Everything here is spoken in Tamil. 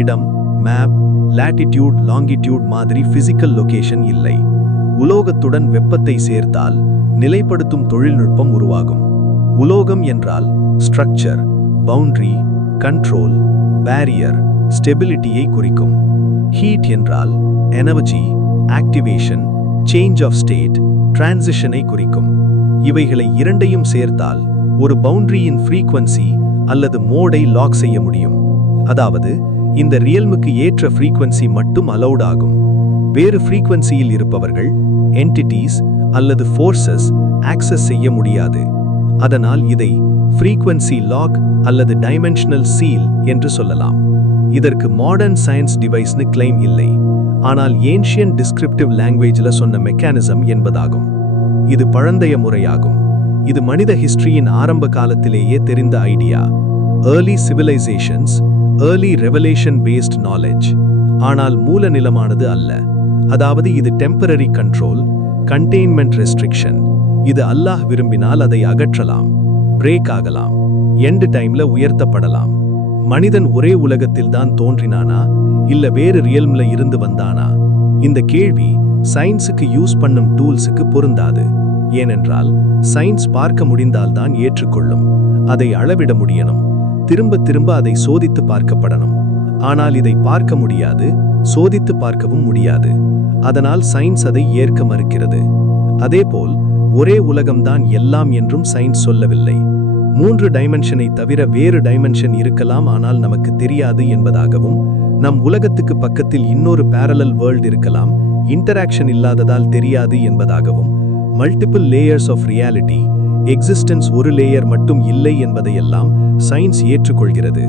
இடம், மேப், லாட்டிடியூட், லாங்கிடியூட் மாதிரி பிசிக்கல் லொகேஷன் இல்லை. உலோகத்துடன் வெப்பத்தை சேர்த்தால் நிலைப்படுத்தும் தொழில்நுட்பம் உருவாகும். உலோகம் என்றால் ஸ்ட்ரக்சர், பவுண்டரி, கண்ட்ரோல், பேரியர், ஸ்டெபிலிட்டியை குறிக்கும். ஹீட் என்றால் energy, activation, change of state, டிரான்சிஷனை குறிக்கும். இவைகளை இரண்டையும் சேர்த்தால் ஒரு பவுண்டரியின் ஃப்ரீக்வன்சி அல்லது மோடை லாக் செய்ய முடியும். அதாவது இந்த ரியல்முக்கு ஏற்ற ஃப்ரீக்வன்சி மட்டும் அலௌட் ஆகும். வேறு ஃப்ரீக்வன்சியில் இருப்பவர்கள், என்டிட்டிஸ் அல்லது ஃபோர்சஸ் ஆக்சஸ் செய்ய முடியாது. அதனால் இதை ஃப்ரீக்வன்சி லாக் அல்லது டைமென்ஷனல் சீல் என்று சொல்லலாம். இதற்கு மாடர்ன் சயின்ஸ் டிவைஸ்னு கிளைம் இல்லை, ஆனால் ஏன்ஷியன் டிஸ்கிரிப்டிவ் லாங்குவேஜில் சொன்ன மெக்கானிசம் என்பதாகும். இது பழந்தைய முறையாகும். இது மனித ஹிஸ்டரியின் ஆரம்ப காலத்திலேயே தெரிந்த idea. Early civilisations, early revelation based knowledge. ஆனால் மூல நிலமானது அல்ல. அதாவது இது டெம்பரரி கண்ட்ரோல், கண்டெய்ன்மெண்ட் ரெஸ்ட்ரிக்ஷன். இது அல்லாஹ் விரும்பினால் அதை அகற்றலாம், பிரேக் ஆகலாம், எண்ட் டைம்ல உயர்த்தப்படலாம். மனிதன் ஒரே உலகத்தில் தான் தோன்றினானா இல்ல வேறு ரியல்ம்ல இருந்து வந்தானா? இந்த கேள்வி சயின்ஸுக்கு யூஸ் பண்ணும் டூல்ஸுக்கு பொருந்தாது. ஏனென்றால் சயின்ஸ் பார்க்க முடிந்தால்தான் ஏற்றுக்கொள்ளும். அதை அளவிட முடியணும், திரும்ப திரும்ப அதை சோதித்து பார்க்கப்படணும். ஆனால் இதை பார்க்க முடியாது, சோதித்து பார்க்கவும் முடியாது. அதனால் சயின்ஸ் அதை ஏற்க மறுக்கிறது. அதேபோல் ஒரே உலகம்தான் எல்லாம் என்றும் சயின்ஸ் சொல்லவில்லை. 3 டைமென்ஷனை தவிர வேறு டைமென்ஷன் இருக்கலாம், ஆனால் நமக்கு தெரியாது என்பதாகவும், நம் உலகத்துக்கு பக்கத்தில் இன்னொரு பேரலல் வேர்ல்ட் இருக்கலாம், இன்டராக்ஷன் இல்லாததால் தெரியாது என்பதாகவும், multiple layers of reality, existence ஒரு லேயர் மட்டும் இல்லை என்பதையெல்லாம் சயின்ஸ் ஏற்றுக்கொள்கிறது.